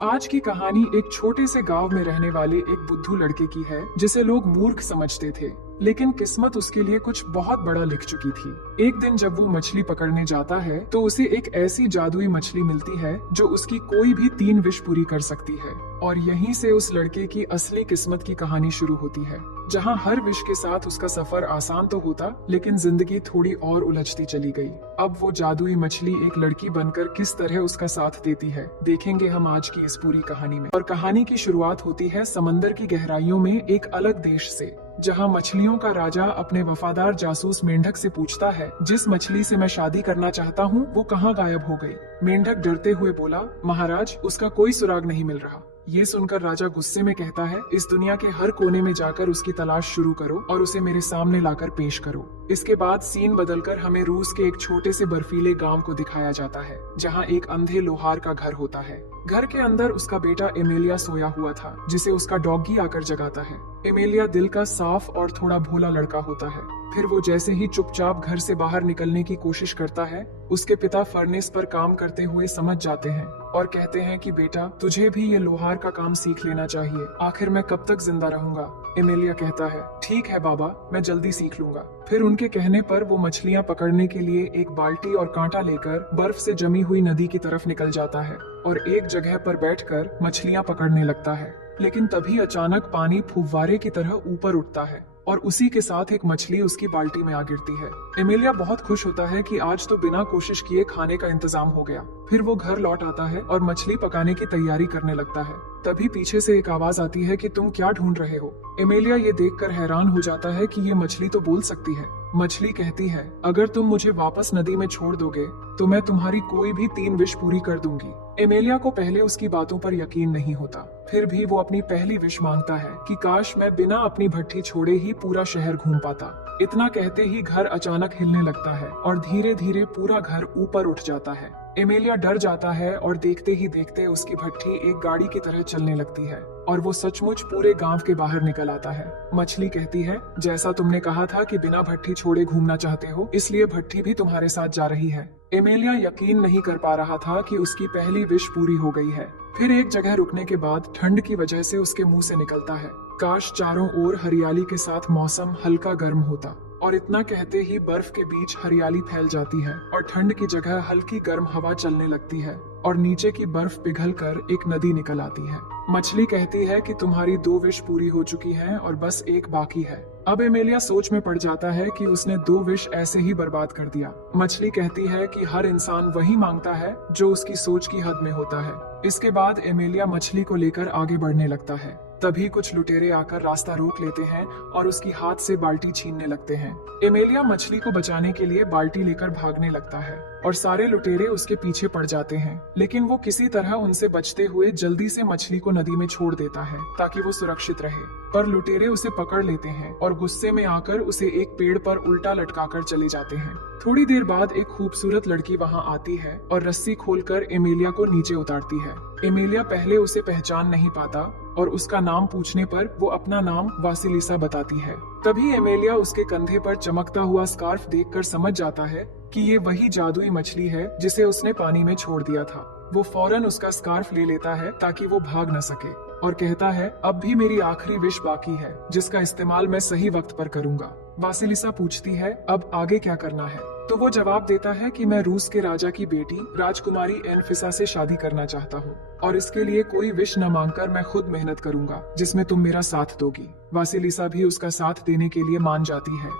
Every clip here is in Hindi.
आज की कहानी एक छोटे से गांव में रहने वाले एक बुद्धू लड़के की है जिसे लोग मूर्ख समझते थे। लेकिन किस्मत उसके लिए कुछ बहुत बड़ा लिख चुकी थी। एक दिन जब वो मछली पकड़ने जाता है तो उसे एक ऐसी जादुई मछली मिलती है जो उसकी कोई भी 3 विश पूरी कर सकती है। और यहीं से उस लड़के की असली किस्मत की कहानी शुरू होती है, जहां हर विश के साथ उसका सफर आसान तो होता, लेकिन जिंदगी थोड़ी और उलझती चली गई। अब वो जादुई मछली एक लड़की बनकर किस तरह उसका साथ देती है, देखेंगे हम आज की इस पूरी कहानी में। और कहानी की शुरुआत होती है समंदर की गहराइयों में एक अलग देश से, जहां मछलियों का राजा अपने वफादार जासूस मेंढक से पूछता है, जिस मछली से मैं शादी करना चाहता हूँ वो कहाँ गायब हो गई। मेंढक डरते हुए बोला, महाराज, उसका कोई सुराग नहीं मिल रहा। ये सुनकर राजा गुस्से में कहता है, इस दुनिया के हर कोने में जाकर उसकी तलाश शुरू करो और उसे मेरे सामने लाकर पेश करो। इसके बाद सीन बदलकर हमें रूस के एक छोटे से बर्फीले गांव को दिखाया जाता है, जहां एक अंधे लोहार का घर होता है। घर के अंदर उसका बेटा एमेलिया सोया हुआ था, जिसे उसका डॉगी आकर जगाता है। एमेलिया दिल का साफ और थोड़ा भोला लड़का होता है। फिर वो जैसे ही चुपचाप घर से बाहर निकलने की कोशिश करता है, उसके पिता फर्नेस पर काम करते हुए समझ जाते हैं और कहते हैं कि बेटा, तुझे भी ये लोहार का काम सीख लेना चाहिए। आखिर मैं कब तक जिंदा रहूंगा? एमेलिया कहता है, ठीक है बाबा, मैं जल्दी सीख लूंगा। फिर उनके कहने पर वो मछलियां पकड़ने के लिए एक बाल्टी और कांटा लेकर बर्फ से जमी हुई नदी की तरफ निकल जाता है और एक जगह पर बैठकर मछलियां पकड़ने लगता है। लेकिन तभी अचानक पानी फुव्वारे की तरह ऊपर उठता है और उसी के साथ एक मछली उसकी बाल्टी में आ गिरती है। एमेलिया बहुत खुश होता है कि आज तो बिना कोशिश किए खाने का इंतजाम हो गया। फिर वो घर लौट आता है और मछली पकाने की तैयारी करने लगता है। तभी पीछे से एक आवाज आती है कि तुम क्या ढूंढ रहे हो। एमेलिया ये देखकर हैरान हो जाता है कि ये मछली तो बोल सकती है। मछली कहती है, अगर तुम मुझे वापस नदी में छोड़ दोगे तो मैं तुम्हारी कोई भी 3 विश पूरी कर दूंगी। एमेलिया को पहले उसकी बातों पर यकीन नहीं होता, फिर भी वो अपनी पहली विश मांगता है कि काश मैं बिना अपनी भट्ठी छोड़े ही पूरा शहर घूम पाता। इतना कहते ही घर अचानक हिलने लगता है और धीरे धीरे पूरा घर ऊपर उठ जाता है। एमेलिया डर जाता है और देखते ही देखते उसकी भट्ठी एक गाड़ी की तरह चलने लगती है और वो सचमुच पूरे गांव के बाहर निकल आता है। मछली कहती है, जैसा तुमने कहा था कि बिना भट्ठी छोड़े घूमना चाहते हो, इसलिए भट्ठी भी तुम्हारे साथ जा रही है। एमेलिया यकीन नहीं कर पा रहा था कि उसकी पहली विश पूरी हो गई है। फिर एक जगह रुकने के बाद ठंड की वजह से उसके मुंह से निकलता है, काश चारों ओर हरियाली के साथ मौसम हल्का गर्म होता। और इतना कहते ही बर्फ के बीच हरियाली फैल जाती है और ठंड की जगह हल्की गर्म हवा चलने लगती है और नीचे की बर्फ पिघलकर एक नदी निकल आती है। मछली कहती है कि तुम्हारी 2 विश पूरी हो चुकी हैं और बस एक बाकी है। अब एमेलिया सोच में पड़ जाता है कि उसने 2 विश ऐसे ही बर्बाद कर दिया। मछली कहती है कि हर इंसान वही मांगता है जो उसकी सोच की हद में होता है। इसके बाद एमेलिया मछली को लेकर आगे बढ़ने लगता है। तभी कुछ लुटेरे आकर रास्ता रोक लेते हैं और उसकी हाथ से बाल्टी छीनने लगते हैं। एमेलिया मछली को बचाने के लिए बाल्टी लेकर भागने लगता है और सारे लुटेरे उसके पीछे पड़ जाते हैं, लेकिन वो किसी तरह उनसे बचते हुए जल्दी से मछली को नदी में छोड़ देता है ताकि वो सुरक्षित रहे। पर लुटेरे उसे पकड़ लेते हैं और गुस्से में आकर उसे एक पेड़ पर उल्टा लटकाकर चले जाते हैं। थोड़ी देर बाद एक खूबसूरत लड़की वहाँ आती है और रस्सी खोलकर एमेलिया को नीचे उतारती है। एमेलिया पहले उसे पहचान नहीं पाता और उसका नाम पूछने पर वो अपना नाम वासिलिसा बताती है। तभी एमेलिया उसके कंधे पर चमकता हुआ स्कार्फ देखकर समझ जाता है कि ये वही जादुई मछली है जिसे उसने पानी में छोड़ दिया था। वो फौरन उसका स्कार्फ ले लेता है ताकि वो भाग न सके और कहता है, अब भी मेरी आखिरी विश बाकी है जिसका इस्तेमाल मैं सही वक्त पर करूंगा। वासिलिसा पूछती है, अब आगे क्या करना है? तो वो जवाब देता है कि मैं रूस के राजा की बेटी राजकुमारी एनफिसा से शादी करना चाहता हूँ और इसके लिए कोई विश न मांगकर मैं खुद मेहनत करूंगा जिसमें तुम मेरा साथ दोगी। वासिलिसा भी उसका साथ देने के लिए मान जाती है,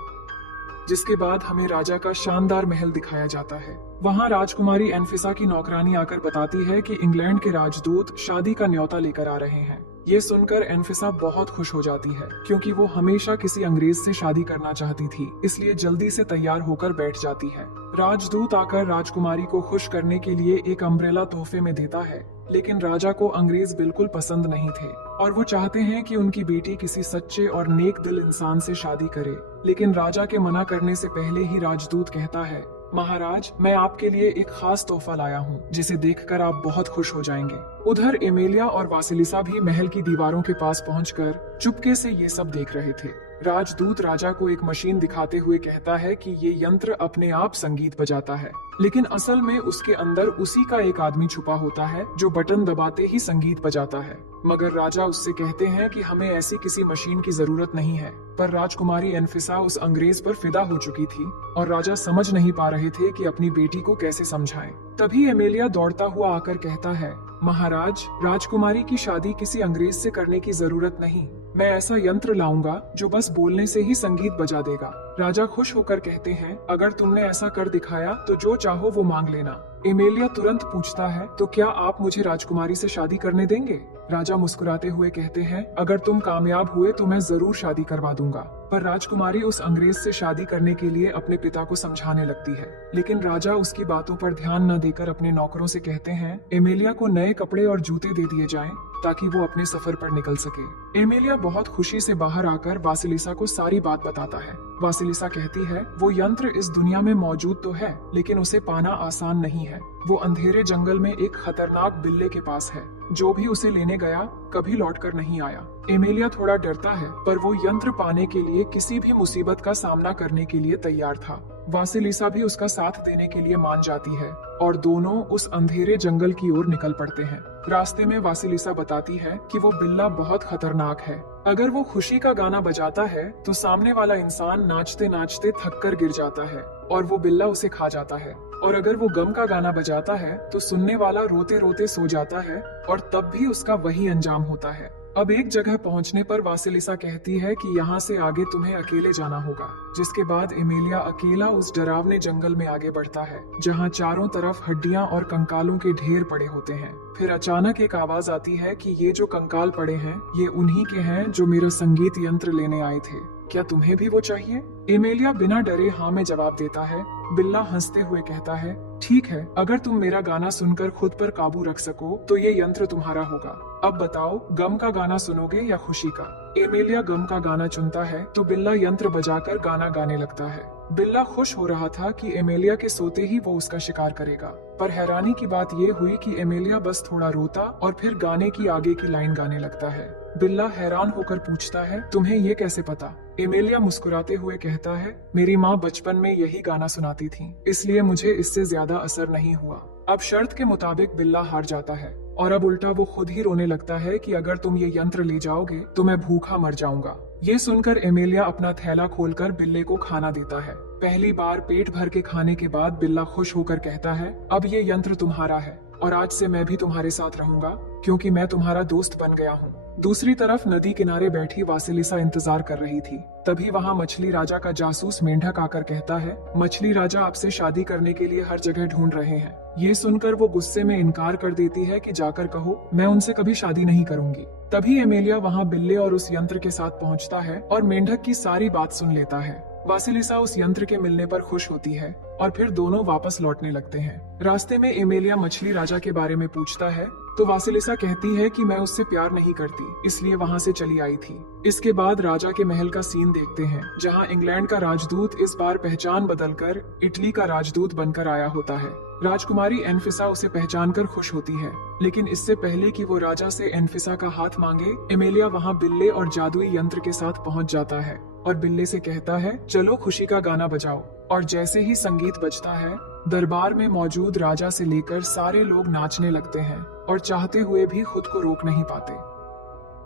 जिसके बाद हमें राजा का शानदार महल दिखाया जाता है। वहाँ राजकुमारी एनफिसा की नौकरानी आकर बताती है कि इंग्लैंड के राजदूत शादी का न्योता लेकर आ रहे हैं। ये सुनकर एनफिसा बहुत खुश हो जाती है क्योंकि वो हमेशा किसी अंग्रेज से शादी करना चाहती थी, इसलिए जल्दी से तैयार होकर बैठ जाती है। राजदूत आकर राजकुमारी को खुश करने के लिए एक अम्ब्रेला तोहफे में देता है, लेकिन राजा को अंग्रेज बिल्कुल पसंद नहीं थे और वो चाहते हैं कि उनकी बेटी किसी सच्चे और नेक दिल इंसान से शादी करे। लेकिन राजा के मना करने से पहले ही राजदूत कहता है, महाराज, मैं आपके लिए एक खास तोहफा लाया हूँ जिसे देखकर आप बहुत खुश हो जाएंगे। उधर एमेलिया और वासिलिसा भी महल की दीवारों के पास पहुंचकर चुपके से ये सब देख रहे थे। राजदूत राजा को एक मशीन दिखाते हुए कहता है कि ये यंत्र अपने आप संगीत बजाता है, लेकिन असल में उसके अंदर उसी का एक आदमी छुपा होता है जो बटन दबाते ही संगीत बजाता है। मगर राजा उससे कहते हैं कि हमें ऐसी किसी मशीन की जरूरत नहीं है। पर राजकुमारी एनफिसा उस अंग्रेज पर फिदा हो चुकी थी और राजा समझ नहीं पा रहे थे कि अपनी बेटी को कैसे समझाएं। तभी एमेलिया दौड़ता हुआ आकर कहता है, महाराज, राजकुमारी की शादी किसी अंग्रेज से करने की जरूरत नहीं। मैं ऐसा यंत्र लाऊंगा जो बस बोलने से ही संगीत बजा देगा। राजा खुश होकर कहते हैं, अगर तुमने ऐसा कर दिखाया तो जो चाहो वो मांग लेना। एमेलिया तुरंत पूछता है, तो क्या आप मुझे राजकुमारी से शादी करने देंगे? राजा मुस्कुराते हुए कहते हैं, अगर तुम कामयाब हुए तो मैं जरूर शादी करवा दूंगा। पर राजकुमारी उस अंग्रेज से शादी करने के लिए अपने पिता को समझाने लगती है, लेकिन राजा उसकी बातों पर ध्यान न देकर अपने नौकरों से कहते हैं, एमेलिया को नए कपड़े और जूते दे दिए जाएं ताकि वो अपने सफर पर निकल सके। एमेलिया बहुत खुशी से बाहर आकर वासिलिसा को सारी बात बताता है। वासिलिसा कहती है, वो यंत्र इस दुनिया में मौजूद तो है, लेकिन उसे पाना आसान नहीं है। वो अंधेरे जंगल में एक खतरनाक बिल्ले के पास है। जो भी उसे लेने गया कभी लौटकर नहीं आया। एमेलिया थोड़ा डरता है, पर वो यंत्र पाने के लिए किसी भी मुसीबत का सामना करने के लिए तैयार था। वासिलिसा भी उसका साथ देने के लिए मान जाती है और दोनों उस अंधेरे जंगल की ओर निकल पड़ते हैं। रास्ते में वासिलिसा बताती है कि वो बिल्ला बहुत खतरनाक है। अगर वो खुशी का गाना बजाता है तो सामने वाला इंसान नाचते नाचते थक कर गिर जाता है और वो बिल्ला उसे खा जाता है। और अगर वो गम का गाना बजाता है तो सुनने वाला रोते रोते सो जाता है और तब भी उसका वही अंजाम होता है। अब एक जगह पहुंचने पर वासिलिसा कहती है कि यहाँ से आगे तुम्हें अकेले जाना होगा, जिसके बाद एमेलिया अकेला उस डरावने जंगल में आगे बढ़ता है जहाँ चारों तरफ हड्डियां और कंकालों के ढेर पड़े होते हैं। फिर अचानक एक आवाज आती है कि ये जो कंकाल पड़े हैं ये उन्हीं के हैं जो मेरा संगीत यंत्र लेने आए थे। क्या तुम्हें भी वो चाहिए? एमेलिया बिना डरे हाँ में जवाब देता है। बिल्ला हंसते हुए कहता है, ठीक है, अगर तुम मेरा गाना सुनकर खुद पर काबू रख सको तो ये यंत्र तुम्हारा होगा। अब बताओ, गम का गाना सुनोगे या खुशी का? एमेलिया गम का गाना चुनता है तो बिल्ला यंत्र बजाकर गाना गाने लगता है। बिल्ला खुश हो रहा था कि एमेलिया के सोते ही वो उसका शिकार करेगा, पर हैरानी की बात ये हुई कि एमेलिया बस थोड़ा रोता और फिर गाने की आगे की लाइन गाने लगता है। बिल्ला हैरान होकर पूछता है, तुम्हें ये कैसे पता? एमेलिया मुस्कुराते हुए कहता है, मेरी माँ बचपन में यही गाना सुनाती थी, इसलिए मुझे इससे ज्यादा असर नहीं हुआ। अब शर्त के मुताबिक बिल्ला हार जाता है और अब उल्टा वो खुद ही रोने लगता है कि अगर तुम ये यंत्र ले जाओगे तो मैं भूखा मर जाऊंगा। ये सुनकर एमेलिया अपना थैला खोलकर बिल्ले को खाना देता है। पहली बार पेट भर के खाने के बाद बिल्ला खुश होकर कहता है, अब ये यंत्र तुम्हारा है और आज से मैं भी तुम्हारे साथ रहूंगा क्योंकि मैं तुम्हारा दोस्त बन गया हूँ। दूसरी तरफ नदी किनारे बैठी वासिलिसा इंतजार कर रही थी। तभी वहाँ मछली राजा का जासूस मेंढक आकर कहता है, मछली राजा आपसे शादी करने के लिए हर जगह ढूंढ रहे हैं। ये सुनकर वो गुस्से में इनकार कर देती है कि जाकर कहो मैं उनसे कभी शादी नहीं करूंगी। तभी एमेलिया वहाँ बिल्ले और उस यंत्र के साथ पहुँचता है और मेंढक की सारी बात सुन लेता है। वासिलिसा उस यंत्र के मिलने पर खुश होती है और फिर दोनों वापस लौटने लगते हैं। रास्ते में एमेलिया मछली राजा के बारे में पूछता है तो वासिलिसा कहती है कि मैं उससे प्यार नहीं करती, इसलिए वहाँ से चली आई थी। इसके बाद राजा के महल का सीन देखते हैं जहाँ इंग्लैंड का राजदूत इस बार पहचान बदलकर इटली का राजदूत बनकर आया होता है। राजकुमारी एनफिसा उसे पहचानकर खुश होती है, लेकिन इससे पहले कि वो राजा से एनफिसा का हाथ मांगे, एमेलिया वहाँ बिल्ले और जादुई यंत्र के साथ पहुँच जाता है और बिल्ले से कहता है, चलो खुशी का गाना बजाओ। और जैसे ही संगीत बजता है, दरबार में मौजूद राजा से लेकर सारे लोग नाचने लगते हैं और चाहते हुए भी खुद को रोक नहीं पाते।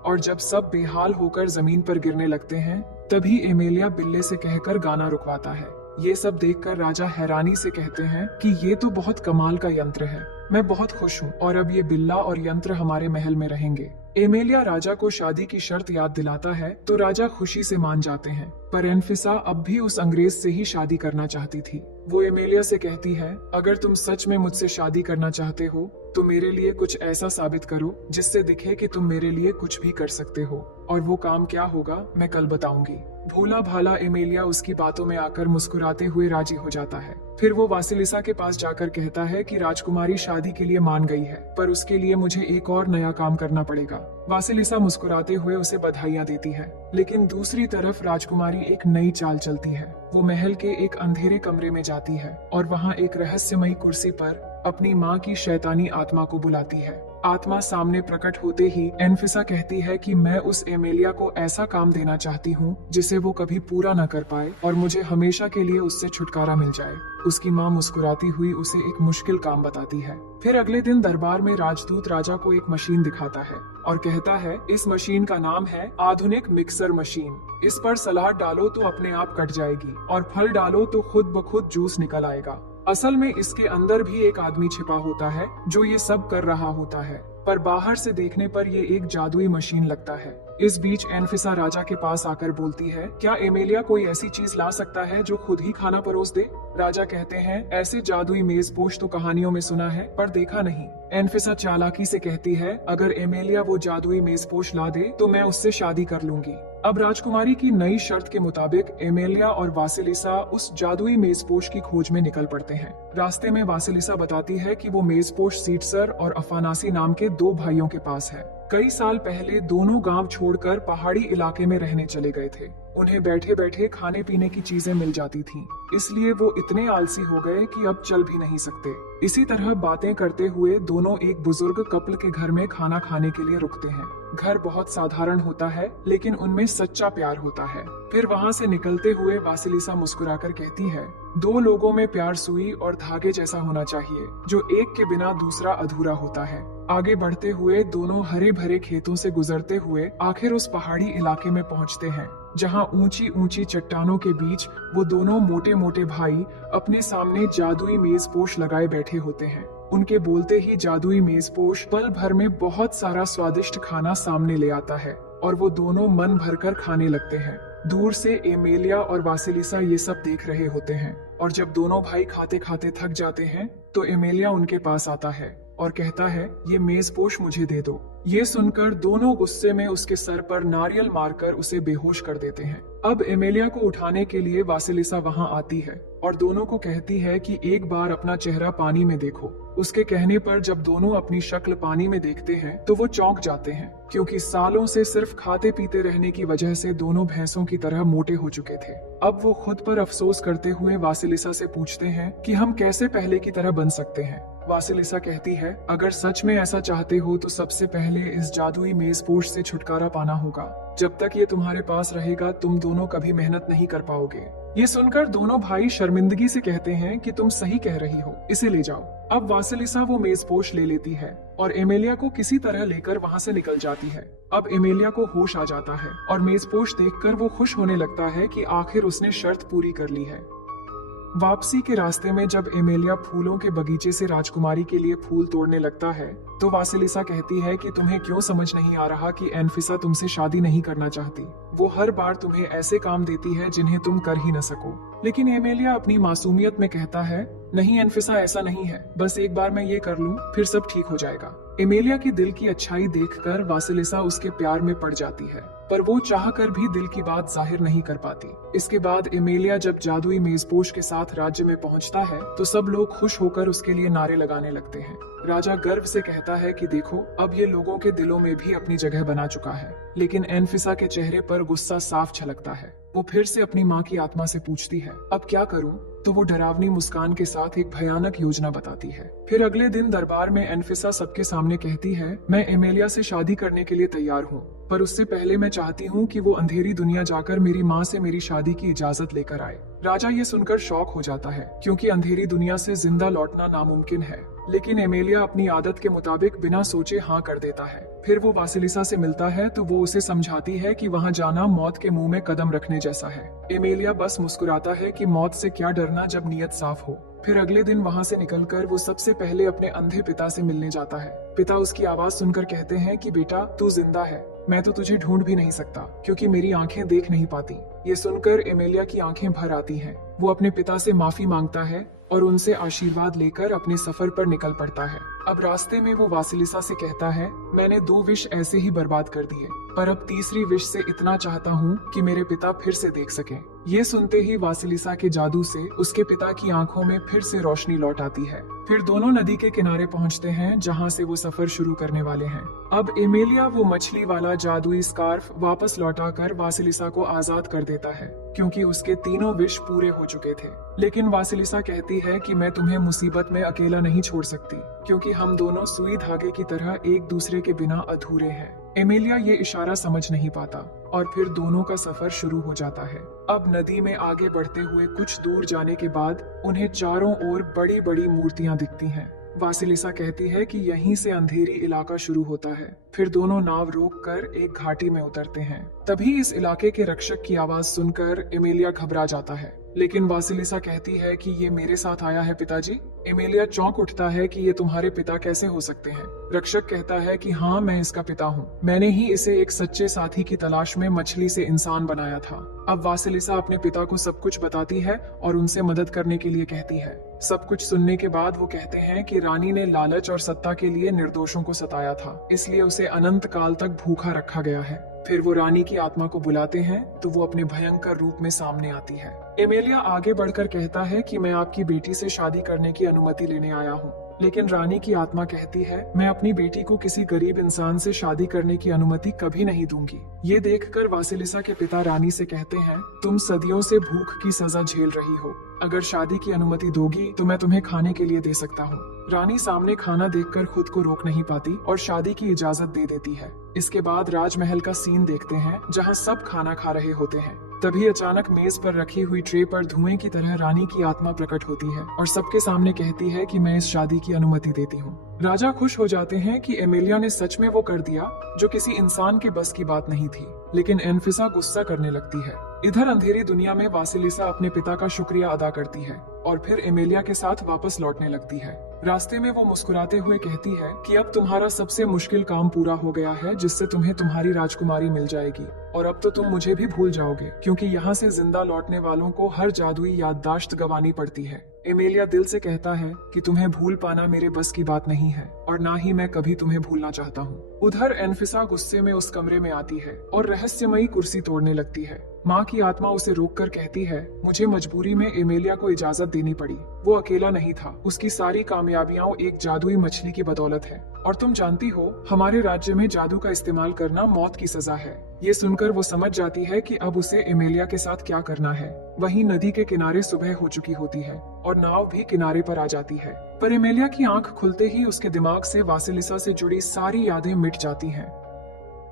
और जब सब बेहाल होकर जमीन पर गिरने लगते हैं, तभी एमेलिया बिल्ले से कहकर गाना रुकवाता है। ये सब देखकर राजा हैरानी से कहते हैं कि ये तो बहुत कमाल का यंत्र है, मैं बहुत खुश हूँ और अब ये बिल्ला और यंत्र हमारे महल में रहेंगे। एमेलिया राजा को शादी की शर्त याद दिलाता है तो राजा खुशी से मान जाते हैं, पर एनफिसा अब भी उस अंग्रेज से ही शादी करना चाहती थी। वो एमेलिया से कहती है, अगर तुम सच में मुझसे शादी करना चाहते हो तो मेरे लिए कुछ ऐसा साबित करो जिससे दिखे कि तुम मेरे लिए कुछ भी कर सकते हो, और वो काम क्या होगा मैं कल बताऊंगी। भोला भाला एमेलिया उसकी बातों में आकर मुस्कुराते हुए राजी हो जाता है। फिर वो वासिलिसा के पास जाकर कहता है कि राजकुमारी शादी के लिए मान गई है, पर उसके लिए मुझे एक और नया काम करना पड़ेगा। वासिलिसा मुस्कुराते हुए उसे बधाइयां देती है, लेकिन दूसरी तरफ राजकुमारी एक नई चाल चलती है। वो महल के एक अंधेरे कमरे में जाती है और वहाँ एक रहस्यमयी कुर्सी पर अपनी माँ की शैतानी आत्मा को बुलाती है। आत्मा सामने प्रकट होते ही एनफिसा कहती है कि मैं उस एमेलिया को ऐसा काम देना चाहती हूँ जिसे वो कभी पूरा न कर पाए और मुझे हमेशा के लिए उससे छुटकारा मिल जाए। उसकी माँ मुस्कुराती हुई उसे एक मुश्किल काम बताती है। फिर अगले दिन दरबार में राजदूत राजा को एक मशीन दिखाता है और कहता है इस मशीन का नाम है आधुनिक मिक्सर मशीन। इस पर सलाद डालो तो अपने आप कट जाएगी और फल डालो तो खुद ब खुद जूस निकल आएगा। असल में इसके अंदर भी एक आदमी छिपा होता है जो ये सब कर रहा होता है, पर बाहर से देखने पर ये एक जादुई मशीन लगता है। इस बीच एनफिसा राजा के पास आकर बोलती है, क्या एमेलिया कोई ऐसी चीज ला सकता है जो खुद ही खाना परोस दे? राजा कहते हैं, ऐसे जादुई मेजपोश तो कहानियों में सुना है पर देखा नहीं। एनफिसा चालाकी से कहती है, अगर एमेलिया वो जादुई मेजपोश ला दे तो मैं उससे शादी कर लूंगी। अब राजकुमारी की नई शर्त के मुताबिक एमेलिया और वासिलिसा उस जादुई मेजपोश की खोज में निकल पड़ते हैं। रास्ते में वासिलिसा बताती है कि वो मेजपोश सीटसर और अफानासी नाम के 2 भाइयों के पास है। कई साल पहले दोनों गांव छोड़कर पहाड़ी इलाके में रहने चले गए थे। उन्हें बैठे बैठे खाने पीने की चीजें मिल जाती थीं, इसलिए वो इतने आलसी हो गए कि अब चल भी नहीं सकते। इसी तरह बातें करते हुए दोनों एक बुजुर्ग कपल के घर में खाना खाने के लिए रुकते हैं। घर बहुत साधारण होता है लेकिन उनमें सच्चा प्यार होता है। फिर वहाँ से निकलते हुए वासिलिसा मुस्कुराकर कहती है, 2 लोगों में प्यार सुई और धागे जैसा होना चाहिए, जो एक के बिना दूसरा अधूरा होता है। आगे बढ़ते हुए दोनों हरे भरे खेतों से गुजरते हुए आखिर उस पहाड़ी इलाके में पहुँचते हैं, जहाँ ऊंची ऊंची चट्टानों के बीच वो दोनों मोटे मोटे भाई अपने सामने जादुई मेजपोश लगाए बैठे होते हैं। उनके बोलते ही जादुई मेजपोश पल भर में बहुत सारा स्वादिष्ट खाना सामने ले आता है और वो दोनों मन भरकर खाने लगते हैं। दूर से एमेलिया और वासिलिसा ये सब देख रहे होते हैं और जब दोनों भाई खाते खाते थक जाते हैं तो एमेलिया उनके पास आता है और कहता है, ये मेजपोश मुझे दे दो। ये सुनकर दोनों गुस्से में उसके सर पर नारियल मारकर उसे बेहोश कर देते हैं। अब एमेलिया को उठाने के लिए वासिलिसा वहां आती है और दोनों को कहती है कि एक बार अपना चेहरा पानी में देखो। उसके कहने पर जब दोनों अपनी शक्ल पानी में देखते हैं तो वो चौंक जाते हैं, क्योंकि सालों से सिर्फ खाते पीते रहने की वजह से दोनों भैंसों की तरह मोटे हो चुके थे। अब वो खुद पर अफसोस करते हुए वासिलिसा से पूछते हैं कि हम कैसे पहले की तरह बन सकते हैं। वासिलिसा कहती है, अगर सच में ऐसा चाहते हो तो सबसे पहले इस जादुई मेजपोश से छुटकारा पाना होगा। जब तक ये तुम्हारे पास रहेगा तुम दोनों कभी मेहनत नहीं कर पाओगे। ये सुनकर दोनों भाई शर्मिंदगी से कहते हैं कि तुम सही कह रही हो, इसे ले जाओ। अब वासिलिसा वो मेजपोश ले लेती है और एमेलिया को किसी तरह लेकर वहाँ से निकल जाती है। अब एमेलिया को होश आ जाता है और मेजपोश देखकर वो खुश होने लगता है कि आखिर उसने शर्त पूरी कर ली है। वापसी के रास्ते में जब एमेलिया फूलों के बगीचे से राजकुमारी के लिए फूल तोड़ने लगता है तो वासिलिसा कहती है कि तुम्हें क्यों समझ नहीं आ रहा कि एनफिसा तुमसे शादी नहीं करना चाहती। वो हर बार तुम्हें ऐसे काम देती है जिन्हें तुम कर ही न सको। लेकिन एमेलिया अपनी मासूमियत में कहता है, नहीं एनफिसा, ऐसा नहीं है, बस एक बार मैं ये कर लूं फिर सब ठीक हो जाएगा। एमेलिया की दिल की अच्छाई देखकर वासिलिसा उसके प्यार में पड़ जाती है, पर वो चाहकर भी दिल की बात जाहिर नहीं कर पाती। इसके बाद एमेलिया जब जादुई मेजपोश के साथ राज्य में पहुंचता है तो सब लोग खुश होकर उसके लिए नारे लगाने लगते हैं। राजा गर्व से कहता है कि देखो, अब ये लोगों के दिलों में भी अपनी जगह बना चुका है। लेकिन एनफिसा के चेहरे पर गुस्सा साफ झलकता है। वो फिर से अपनी माँ की आत्मा से पूछती है, अब क्या करूं? तो वो डरावनी मुस्कान के साथ एक भयानक योजना बताती है। फिर अगले दिन दरबार में एनफिसा सबके सामने कहती है, मैं एमेलिया से शादी करने के लिए तैयार हूँ, पर उससे पहले मैं चाहती हूँ कि वो अंधेरी दुनिया जाकर मेरी माँ से मेरी शादी की इजाजत लेकर आए। राजा ये सुनकर शॉक हो जाता है, क्योंकि अंधेरी दुनिया से जिंदा लौटना नामुमकिन है। लेकिन एमेलिया अपनी आदत के मुताबिक बिना सोचे हाँ कर देता है। फिर वो वासिलिसा से मिलता है तो वो उसे समझाती है कि वहाँ जाना मौत के मुंह में कदम रखने जैसा है। एमेलिया बस मुस्कुराता है कि मौत से क्या डरना जब नीयत साफ हो। फिर अगले दिन वहाँ से निकलकर वो सबसे पहले अपने अंधे पिता से मिलने जाता है। पिता उसकी आवाज सुनकर कहते हैं कि बेटा, तू जिंदा है, मैं तो तुझे ढूंढ भी नहीं सकता क्योंकि मेरी आंखें देख नहीं पाती। ये सुनकर एमेलिया की आंखें भर आती हैं। वो अपने पिता से माफी मांगता है और उनसे आशीर्वाद लेकर अपने सफर पर निकल पड़ता है। अब रास्ते में वो वासिलिसा से कहता है, मैंने 2 विश ऐसे ही बर्बाद कर दिए, पर अब तीसरी विश से इतना चाहता हूँ कि मेरे पिता फिर से देख सकें। ये सुनते ही वासिलिसा के जादू से उसके पिता की आंखों में फिर से रोशनी लौट आती है। फिर दोनों नदी के किनारे पहुंचते हैं जहां से वो सफर शुरू करने वाले हैं। अब एमेलिया वो मछली वाला जादुई स्कार्फ वापस लौटाकर वासिलिसा को आजाद कर देता है, क्योंकि उसके तीनों विश पूरे हो चुके थे। लेकिन वासिलिसा कहती है कि मैं तुम्हें मुसीबत में अकेला नहीं छोड़ सकती, क्योंकि हम दोनों सुई धागे की तरह एक दूसरे के बिना अधूरे हैं। एमेलिया ये इशारा समझ नहीं पाता और फिर दोनों का सफर शुरू हो जाता है। अब नदी में आगे बढ़ते हुए कुछ दूर जाने के बाद उन्हें चारों ओर बड़ी बड़ी मूर्तियां दिखती हैं। वासिलिसा कहती है कि यहीं से अंधेरी इलाका शुरू होता है। फिर दोनों नाव रोककर एक घाटी में उतरते हैं। तभी इस इलाके के रक्षक की आवाज सुनकर एमेलिया घबरा जाता है, लेकिन वासिलिसा कहती है कि ये मेरे साथ आया है पिताजी। एमेलिया चौंक उठता है कि ये तुम्हारे पिता कैसे हो सकते हैं। रक्षक कहता है कि हाँ, मैं इसका पिता हूँ। मैंने ही इसे एक सच्चे साथी की तलाश में मछली से इंसान बनाया था। अब वासिलिसा अपने पिता को सब कुछ बताती है और उनसे मदद करने के लिए कहती है। सब कुछ सुनने के बाद वो कहते हैं कि रानी ने लालच और सत्ता के लिए निर्दोषों को सताया था, इसलिए उसे अनंत काल तक भूखा रखा गया है। फिर वो रानी की आत्मा को बुलाते हैं तो वो अपने भयंकर रूप में सामने आती है। एमेलिया आगे बढ़कर कहता है कि मैं आपकी बेटी से शादी करने की अनुमति लेने आया हूँ, लेकिन रानी की आत्मा कहती है, मैं अपनी बेटी को किसी गरीब इंसान से शादी करने की अनुमति कभी नहीं दूंगी। ये देखकर वासिलिसा के पिता रानी से कहते हैं, तुम सदियों से भूख की सजा झेल रही हो, अगर शादी की अनुमति दोगी तो मैं तुम्हें खाने के लिए दे सकता हूँ। रानी सामने खाना देखकर खुद को रोक नहीं पाती और शादी की इजाजत दे देती है। इसके बाद राजमहल का सीन देखते हैं जहाँ सब खाना खा रहे होते हैं। तभी अचानक मेज पर रखी हुई ट्रे पर धुएं की तरह रानी की आत्मा प्रकट होती है और सबके सामने कहती है कि मैं इस शादी की अनुमति देती हूँ। राजा खुश हो जाते हैं कि एमेलिया ने सच में वो कर दिया जो किसी इंसान के बस की बात नहीं थी, लेकिन एनफिसा गुस्सा करने लगती है। इधर अंधेरी दुनिया में वासिलिसा अपने पिता का शुक्रिया अदा करती है और फिर एमेलिया के साथ वापस लौटने लगती है। रास्ते में वो मुस्कुराते हुए कहती है कि अब तुम्हारा सबसे मुश्किल काम पूरा हो गया है, जिससे तुम्हें तुम्हारी राजकुमारी मिल जाएगी और अब तो तुम मुझे भी भूल जाओगे, क्योंकि यहाँ से जिंदा लौटने वालों को हर जादुई याददाश्त गंवानी पड़ती है। एमेलिया दिल से कहता है कि तुम्हें भूल पाना मेरे बस की बात नहीं है और ना ही मैं कभी तुम्हें भूलना चाहता हूँ। उधर एनफिसा गुस्से में उस कमरे में आती है और रहस्यमयी कुर्सी तोड़ने लगती है। माँ की आत्मा उसे रोककर कहती है, मुझे मजबूरी में एमेलिया को इजाजत देनी पड़ी। वो अकेला नहीं था, उसकी सारी कामयाबियां एक जादुई मछली की बदौलत है और तुम जानती हो हमारे राज्य में जादू का इस्तेमाल करना मौत की सजा है। ये सुनकर वो समझ जाती है कि अब उसे एमेलिया के साथ क्या करना है। वहीं नदी के किनारे सुबह हो चुकी होती है और नाव भी किनारे पर आ जाती है, पर एमेलिया की आंख खुलते ही उसके दिमाग से वासिलिसा से जुड़ी सारी यादें मिट जाती हैं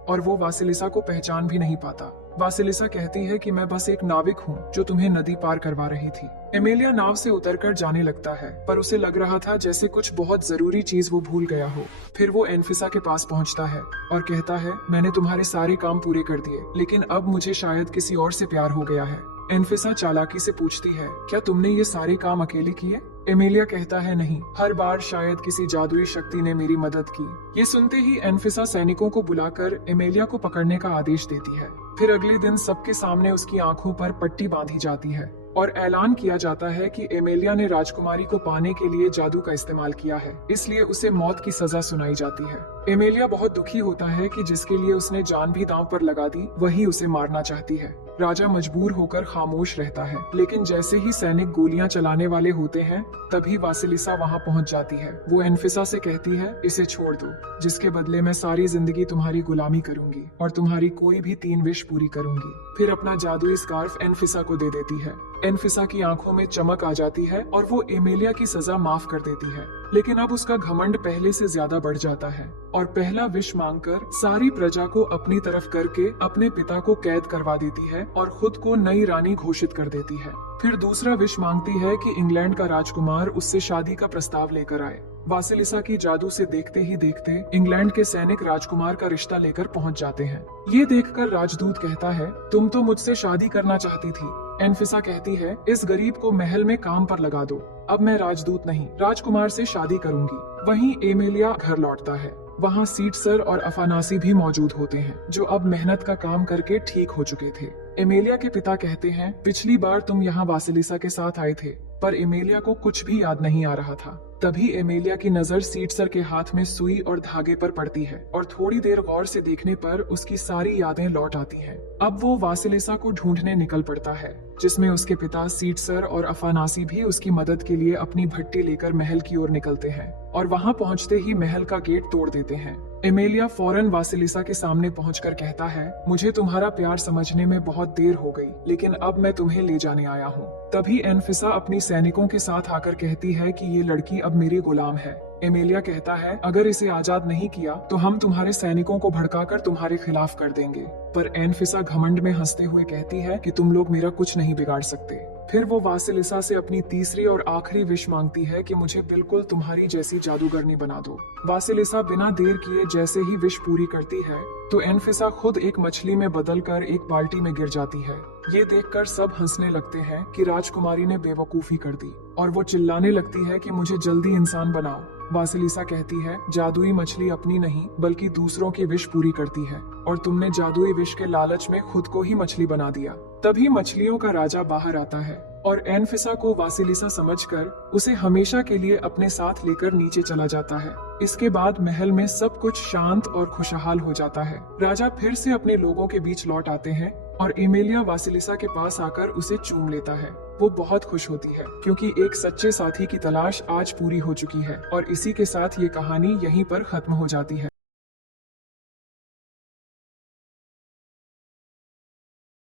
और वो वासिलिसा को पहचान भी नहीं पाता। वासिलिसा कहती है कि मैं बस एक नाविक हूँ जो तुम्हें नदी पार करवा रही थी। एमेलिया नाव से उतरकर जाने लगता है, पर उसे लग रहा था जैसे कुछ बहुत जरूरी चीज वो भूल गया हो। फिर वो एनफिसा के पास पहुँचता है और कहता है, मैंने तुम्हारे सारे काम पूरे कर दिए, लेकिन अब मुझे शायद किसी और से प्यार हो गया है। एनफिसा चालाकी से पूछती है, क्या तुमने ये सारे काम अकेले किए? एमेलिया कहता है, नहीं, हर बार शायद किसी जादुई शक्ति ने मेरी मदद की। ये सुनते ही एनफिसा सैनिकों को बुलाकर एमेलिया को पकड़ने का आदेश देती है। फिर अगले दिन सबके सामने उसकी आंखों पर पट्टी बांधी जाती है और ऐलान किया जाता है कि एमेलिया ने राजकुमारी को पाने के लिए जादू का इस्तेमाल किया है, इसलिए उसे मौत की सजा सुनाई जाती है। एमेलिया बहुत दुखी होता है कि जिसके लिए उसने जान भी दांव पर लगा दी, वही उसे मारना चाहती है। राजा मजबूर होकर खामोश रहता है, लेकिन जैसे ही सैनिक गोलियां चलाने वाले होते हैं, तभी वासिलिसा वहां पहुंच जाती है। वो एनफिसा से कहती है, इसे छोड़ दो, जिसके बदले मैं सारी जिंदगी तुम्हारी गुलामी करूंगी और तुम्हारी कोई भी 3 विश पूरी करूंगी। फिर अपना जादुई स्कार्फ एनफिसा को दे देती है। एनफिसा की आंखों में चमक आ जाती है और वो एमेलिया की सजा माफ कर देती है, लेकिन अब उसका घमंड पहले से ज्यादा बढ़ जाता है और पहला विश मांगकर सारी प्रजा को अपनी तरफ करके अपने पिता को कैद करवा देती है और खुद को नई रानी घोषित कर देती है। फिर दूसरा विश मांगती है कि इंग्लैंड का राजकुमार उससे शादी का प्रस्ताव लेकर आए। वासिलिसा की जादू से देखते ही देखते इंग्लैंड के सैनिक राजकुमार का रिश्ता लेकर पहुंच जाते हैं। ये देखकर राजदूत कहता है, तुम तो मुझसे शादी करना चाहती थी। एनफिसा कहती है, इस गरीब को महल में काम पर लगा दो, अब मैं राजदूत नहीं राजकुमार से शादी करूंगी। वहीं एमेलिया घर लौटता है। वहाँ सीटसर और अफानासी भी मौजूद होते हैं, जो अब मेहनत का काम करके ठीक हो चुके थे। एमेलिया के पिता कहते हैं, पिछली बार तुम यहाँ वासिलिसा के साथ आए थे, पर एमेलिया को कुछ भी याद नहीं आ रहा था। तभी एमेलिया की नजर सीटसर के हाथ में सुई और धागे पर पड़ती है और थोड़ी देर गौर से देखने पर उसकी सारी यादें लौट आती हैं। अब वो वासिलिसा को ढूंढने निकल पड़ता है, जिसमें उसके पिता सीटसर और अफानासी भी उसकी मदद के लिए अपनी भट्टी लेकर महल की ओर निकलते हैं और वहां पहुंचते ही महल का गेट तोड़ देते हैं। एमेलिया फौरन वासिलिसा के सामने पहुंचकर कहता है, मुझे तुम्हारा प्यार समझने में बहुत देर हो गई, लेकिन अब मैं तुम्हें ले जाने आया हूँ। तभी एनफिसा अपनी सैनिकों के साथ आकर कहती है कि ये लड़की अब मेरी गुलाम है। एमेलिया कहता है, अगर इसे आजाद नहीं किया तो हम तुम्हारे सैनिकों को भड़काकर तुम्हारे खिलाफ कर देंगे। पर एनफिसा घमंड में हंसते हुए कहती है कि तुम लोग मेरा कुछ नहीं बिगाड़ सकते। फिर वो वासिलिसा से अपनी तीसरी और आखिरी विश मांगती है कि मुझे बिल्कुल तुम्हारी जैसी जादूगरनी बना दो। वासिलिसा बिना देर किए जैसे ही विश पूरी करती है तो एनफिसा खुद एक मछली में बदलकर एक बाल्टी में गिर जाती है। ये देखकर सब हंसने लगते हैं कि राजकुमारी ने बेवकूफी कर दी और वो चिल्लाने लगती है कि मुझे जल्दी इंसान बनाओ। वासिलिसा कहती है, जादुई मछली अपनी नहीं बल्कि दूसरों की विश पूरी करती है और तुमने जादुई विश के लालच में खुद को ही मछली बना दिया। तभी मछलियों का राजा बाहर आता है और एनफिसा को वासिलिसा समझकर उसे हमेशा के लिए अपने साथ लेकर नीचे चला जाता है। इसके बाद महल में सब कुछ शांत और खुशहाल हो जाता है। राजा फिर से अपने लोगों के बीच लौट आते हैं और एमेलिया वासिलिसा के पास आकर उसे चूम लेता है। वो बहुत खुश होती है क्योंकि एक सच्चे साथी की तलाश आज पूरी हो चुकी है और इसी के साथ ये कहानी यहीं पर खत्म हो जाती है।